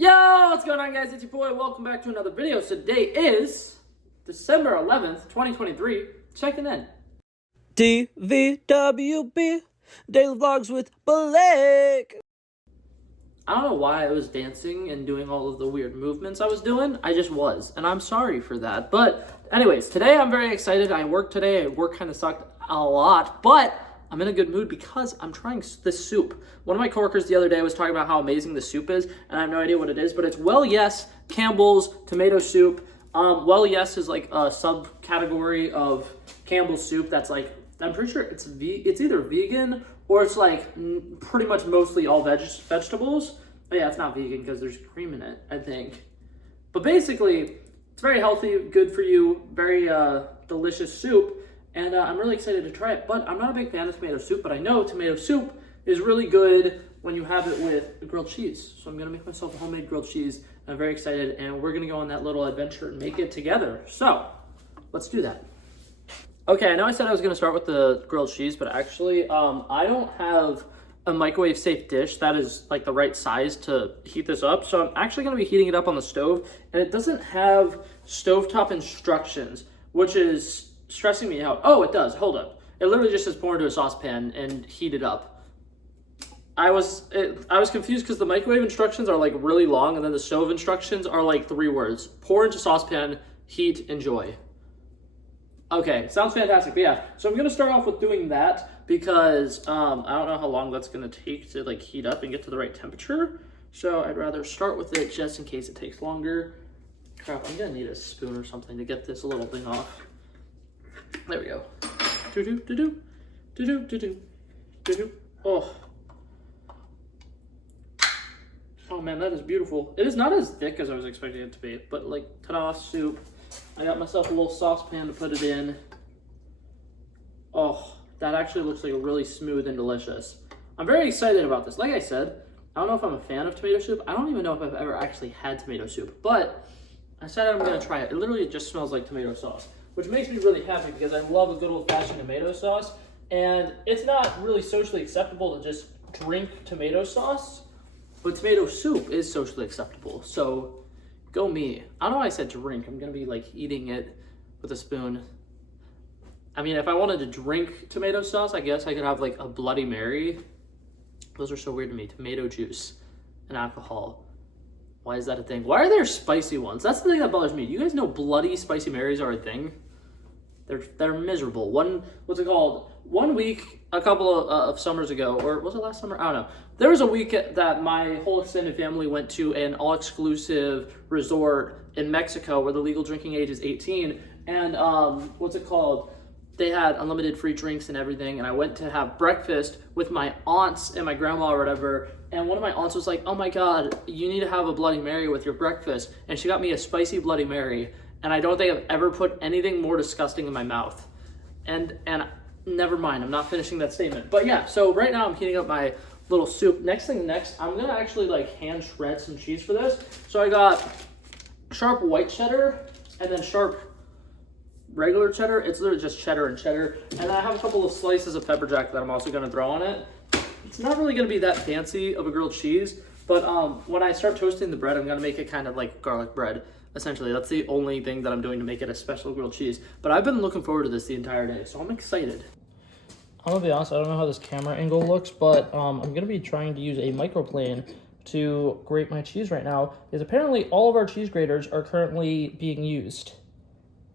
Yo, what's going on, guys? It's your boy. Welcome back to another video. So today is December 11th, 2023. Checking in. DVWB Daily Vlogs with Blake. I don't know why I was dancing and doing all of the weird movements I was doing. I just was, and I'm sorry for that. But anyways, today I'm very excited. I worked today. Work kind of sucked a lot, but I'm in a good mood because I'm trying this soup. One of my coworkers the other day was talking about how amazing the soup is, and I have no idea what it is, but it's Well Yes Campbell's tomato soup. Well Yes is like a subcategory of Campbell's soup that's like, I'm pretty sure it's either vegan or it's like pretty much mostly all vegetables. But yeah, it's not vegan because there's cream in it, I think. But basically, it's very healthy, good for you, very delicious soup. And I'm really excited to try it, but I'm not a big fan of tomato soup, but I know tomato soup is really good when you have it with grilled cheese. So I'm gonna make myself a homemade grilled cheese. I'm very excited, and we're gonna go on that little adventure and make it together. So let's do that. Okay, I know I said I was gonna start with the grilled cheese, but actually I don't have a microwave safe dish that is like the right size to heat this up. So I'm actually gonna be heating it up on the stove, and it doesn't have stovetop instructions, which is stressing me out. Oh, it does. Hold up. It literally just says pour into a saucepan and heat it up. I was confused because the microwave instructions are like really long, and then the stove instructions are like 3 words. Pour into saucepan, heat, enjoy. Okay, sounds fantastic. But yeah, so I'm gonna start off with doing that because I don't know how long that's gonna take to like heat up and get to the right temperature. So I'd rather start with it just in case it takes longer. Crap, I'm gonna need a spoon or something to get this little thing off. There we go. Oh. Oh man, that is beautiful. It is not as thick as I was expecting it to be, but like, ta-da, soup. I got myself a little saucepan to put it in. Oh, that actually looks like really smooth and delicious. I'm very excited about this. Like I said, I don't know if I'm a fan of tomato soup. I don't even know if I've ever actually had tomato soup, but I said I'm gonna try it. It literally just smells like tomato sauce, which makes me really happy because I love a good old-fashioned tomato sauce, and it's not really socially acceptable to just drink tomato sauce, but tomato soup is socially acceptable, so go me. I don't know why I said drink. I'm gonna be like eating it with a spoon. I mean, if I wanted to drink tomato sauce, I guess I could have like a Bloody Mary. Those are so weird to me. Tomato juice and alcohol. Why is that a thing? Why are there spicy ones? That's the thing that bothers me. Do you guys know bloody spicy Marys are a thing? They're miserable. What's it called? 1 week, a couple of summers ago, or was it last summer? I don't know. There was a week that my whole extended family went to an all-exclusive resort in Mexico where the legal drinking age is 18. And what's it called? They had unlimited free drinks and everything. And I went to have breakfast with my aunts and my grandma or whatever. And one of my aunts was like, "Oh my God, you need to have a Bloody Mary with your breakfast." And she got me a spicy Bloody Mary. And I don't think I've ever put anything more disgusting in my mouth. And never mind, I'm not finishing that statement. But yeah, so right now I'm heating up my little soup. Next, I'm gonna actually like hand shred some cheese for this. So I got sharp white cheddar and then sharp regular cheddar. It's literally just cheddar and cheddar. And I have a couple of slices of pepper jack that I'm also gonna throw on it. It's not really gonna be that fancy of a grilled cheese, but when I start toasting the bread, I'm gonna make it kind of like garlic bread. Essentially, that's the only thing that I'm doing to make it a special grilled cheese. But I've been looking forward to this the entire day, so I'm excited. I'm gonna be honest, I don't know how this camera angle looks, but I'm gonna be trying to use a microplane to grate my cheese right now, because apparently all of our cheese graters are currently being used.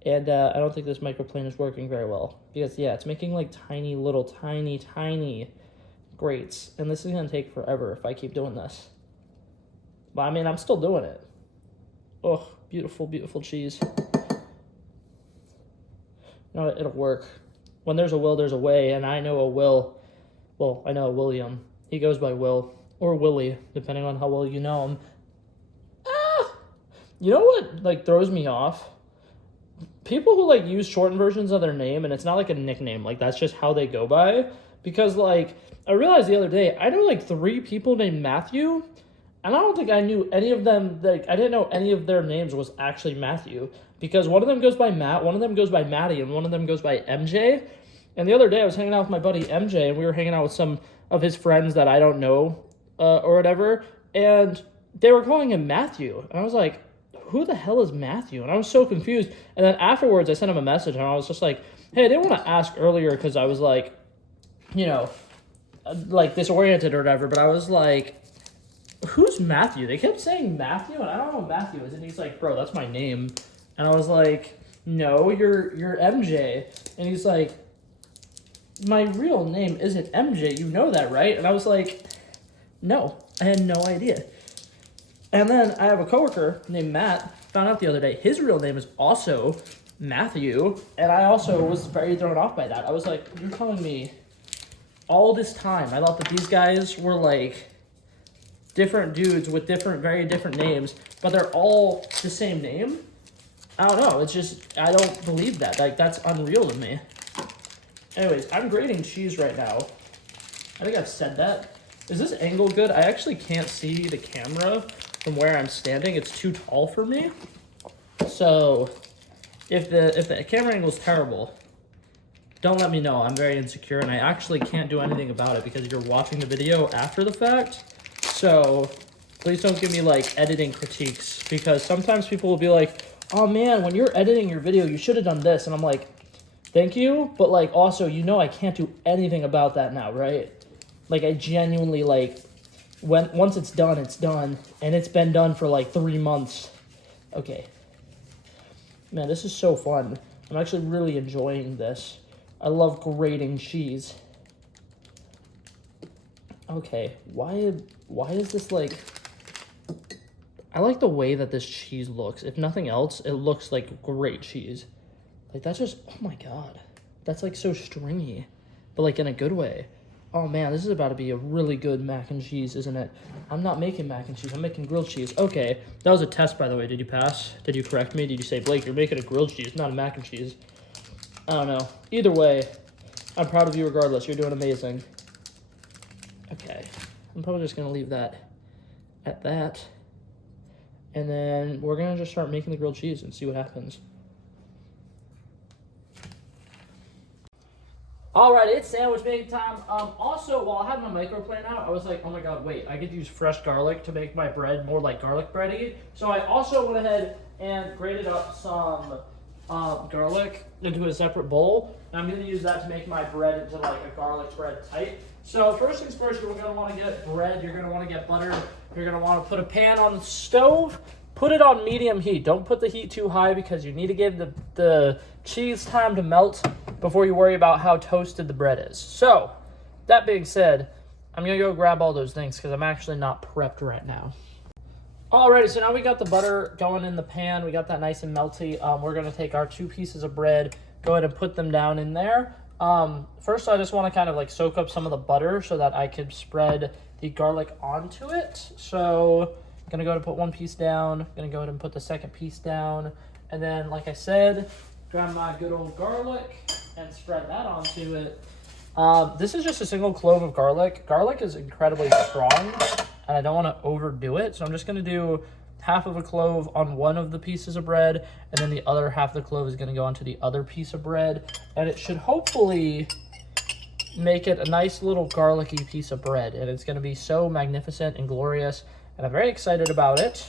And I don't think this microplane is working very well, because yeah, it's making like tiny little tiny grates, and this is gonna take forever if I keep doing this. But I mean, I'm still doing it. Oh, beautiful, beautiful cheese. You know, it'll work. When there's a will, there's a way, and I know a Will. Well, I know a William. He goes by Will, or Willie, depending on how well you know him. You know what, like, throws me off? People who, like, use shortened versions of their name, and it's not, like, a nickname. Like, that's just how they go by. Because, like, I realized the other day, I know, like, 3 people named Matthew, and I don't think I knew any of them, like, I didn't know any of their names was actually Matthew. Because one of them goes by Matt, one of them goes by Maddie, and one of them goes by MJ. And the other day, I was hanging out with my buddy MJ, and we were hanging out with some of his friends that I don't know, or whatever. And they were calling him Matthew. And I was like, who the hell is Matthew? And I was so confused. And then afterwards, I sent him a message, and I was just like, hey, I didn't want to ask earlier because I was like, you know, like disoriented or whatever. But I was like, who's Matthew? They kept saying Matthew, and I don't know who Matthew is. And he's like, bro, that's my name. And I was like, no, you're MJ. And he's like, my real name isn't MJ. You know that, right? And I was like, no, I had no idea. And then I have a coworker named Matt, found out the other day, his real name is also Matthew. And I also was very thrown off by that. I was like, you're calling me all this time. I thought that these guys were like different dudes with very different names, but they're all the same name. I don't know. It's just, I don't believe that. Like, that's unreal to me. Anyways, I'm grating cheese right now. I think I've said that. Is this angle good? I actually can't see the camera from where I'm standing. It's too tall for me. So, if the camera angle is terrible, don't let me know. I'm very insecure, and I actually can't do anything about it because you're watching the video after the fact. So, please don't give me, like, editing critiques, because sometimes people will be like, oh man, when you're editing your video, you should have done this. And I'm like, thank you, but like also, you know I can't do anything about that now, right? Like, I genuinely, like, once it's done, and it's been done for like 3 months. Okay. Man, this is so fun. I'm actually really enjoying this. I love grating cheese. Okay, why is this like... I like the way that this cheese looks. If nothing else, it looks like great cheese. Like, that's just, oh my god. That's like so stringy, but like in a good way. Oh man, this is about to be a really good mac and cheese, isn't it? I'm not making mac and cheese, I'm making grilled cheese. Okay, that was a test, by the way. Did you pass? Did you correct me? Did you say, Blake, you're making a grilled cheese, not a mac and cheese? I don't know. Either way, I'm proud of you regardless. You're doing amazing. Okay, I'm probably just gonna leave that at that. And then we're going to just start making the grilled cheese and see what happens. Alright, it's sandwich making time. Also, while I had my microplane out, I was like, oh my god, wait, I could use fresh garlic to make my bread more like garlic bready. So I also went ahead and grated up some garlic into a separate bowl. And I'm going to use that to make my bread into like a garlic bread type. So first things first, you're going to want to get bread, you're going to want to get butter, you're going to want to put a pan on the stove, put it on medium heat. Don't put the heat too high because you need to give the cheese time to melt before you worry about how toasted the bread is. So, that being said, I'm going to go grab all those things because I'm actually not prepped right now. Alrighty, so now we got the butter going in the pan. We got that nice and melty. We're going to take our 2 pieces of bread, go ahead and put them down in there. First, I just want to kind of like soak up some of the butter so that I can spread the garlic onto it. So, I'm going to go ahead and put 1 piece down. I'm going to go ahead and put the second piece down. And then, like I said, grab my good old garlic and spread that onto it. This is just a single clove of garlic. Garlic is incredibly strong, and I don't want to overdo it. So I'm just going to do half of a clove on one of the pieces of bread, and then the other half of the clove is going to go onto the other piece of bread. And it should hopefully make it a nice little garlicky piece of bread. And it's going to be so magnificent and glorious, and I'm very excited about it.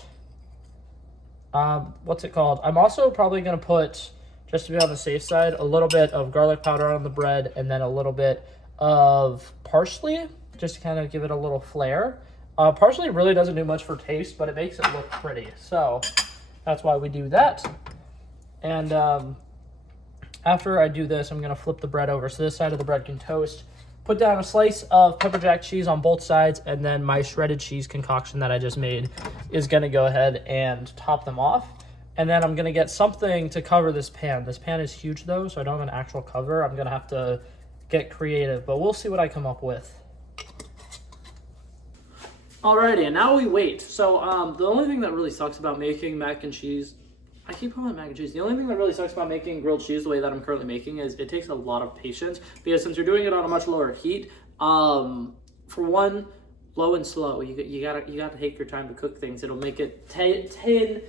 What's it called? I'm also probably going to put, just to be on the safe side, a little bit of garlic powder on the bread and then a little bit of parsley, just to kind of give it a little flair. Parsley really doesn't do much for taste, but it makes it look pretty. So that's why we do that. And after I do this, I'm going to flip the bread over so this side of the bread can toast. Put down a slice of pepper jack cheese on both sides, and then my shredded cheese concoction that I just made is going to go ahead and top them off. And then I'm going to get something to cover this pan. This pan is huge, though, so I don't have an actual cover. I'm going to have to get creative, but we'll see what I come up with. Alrighty, and now we wait. So the only thing that really sucks about making mac and cheese, I keep calling it mac and cheese. The only thing that really sucks about making grilled cheese the way that I'm currently making is it takes a lot of patience, because since you're doing it on a much lower heat, for one, low and slow. You gotta take your time to cook things. It'll make it 10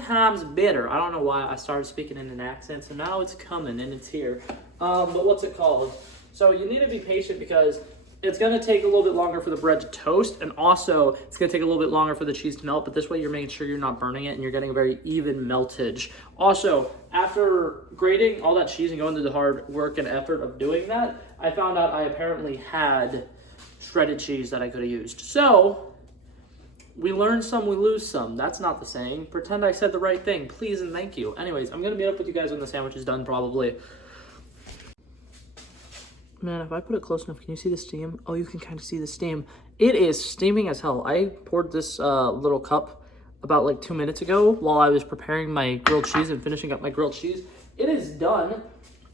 times better. I don't know why I started speaking in an accent, so now it's coming and it's here. But what's it called? So you need to be patient because It's gonna take a little bit longer for the bread to toast, and also it's gonna take a little bit longer for the cheese to melt, but this way you're making sure you're not burning it and you're getting a very even meltage. Also, after grating all that cheese and going through the hard work and effort of doing that, I found out I apparently had shredded cheese that I could have used. So, we learn some, we lose some. That's not the saying. Pretend I said the right thing, please and thank you. Anyways, I'm gonna meet up with you guys when the sandwich is done, probably. Man, if I put it close enough, can you see the steam? Oh, you can kind of see the steam. It is steaming as hell. I poured this little cup about like 2 minutes ago while I was preparing my grilled cheese and finishing up my grilled cheese. It is done.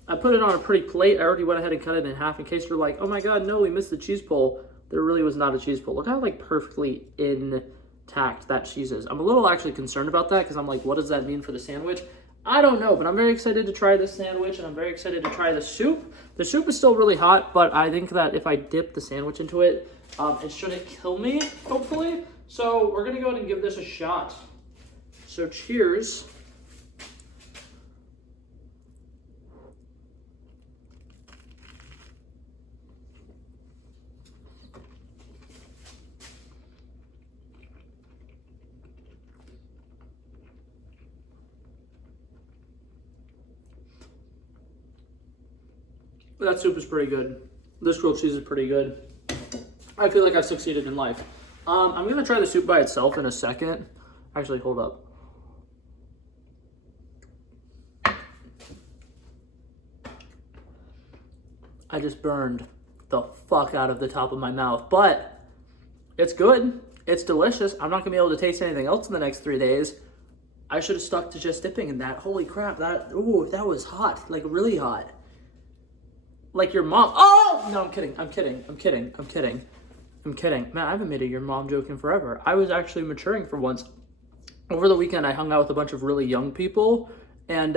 I put it on a pretty plate. I already went ahead and cut it in half in case you're like, oh my god, no, we missed the cheese pull. There really was not a cheese pull. Look how like perfectly intact that cheese is. I'm a little actually concerned about that because I'm like, what does that mean for the sandwich? I don't know, but I'm very excited to try this sandwich, and I'm very excited to try the soup. The soup is still really hot, but I think that if I dip the sandwich into it, it shouldn't kill me, hopefully. So we're going to go ahead and give this a shot. So cheers. That soup is pretty good. This grilled cheese is pretty good. I feel like I've succeeded in life. I'm gonna try the soup by itself in a second. Actually, hold up. I just burned the fuck out of the top of my mouth, but it's good. It's delicious. I'm not gonna be able to taste anything else in the next 3 days. I should have stuck to just dipping in that. Holy crap, that was hot, like really hot. Like your mom. Oh! No, I'm kidding. Man, I haven't made a your mom joke in forever. I was actually maturing for once. Over the weekend, I hung out with a bunch of really young people. And,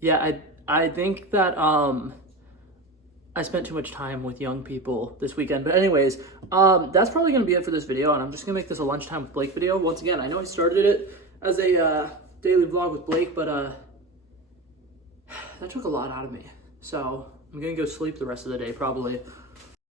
yeah, I think that, I spent too much time with young people this weekend. But anyways, that's probably going to be it for this video. And I'm just going to make this a lunchtime with Blake video. Once again, I know I started it as a, daily vlog with Blake, but, that took a lot out of me. So I'm gonna go sleep the rest of the day, probably.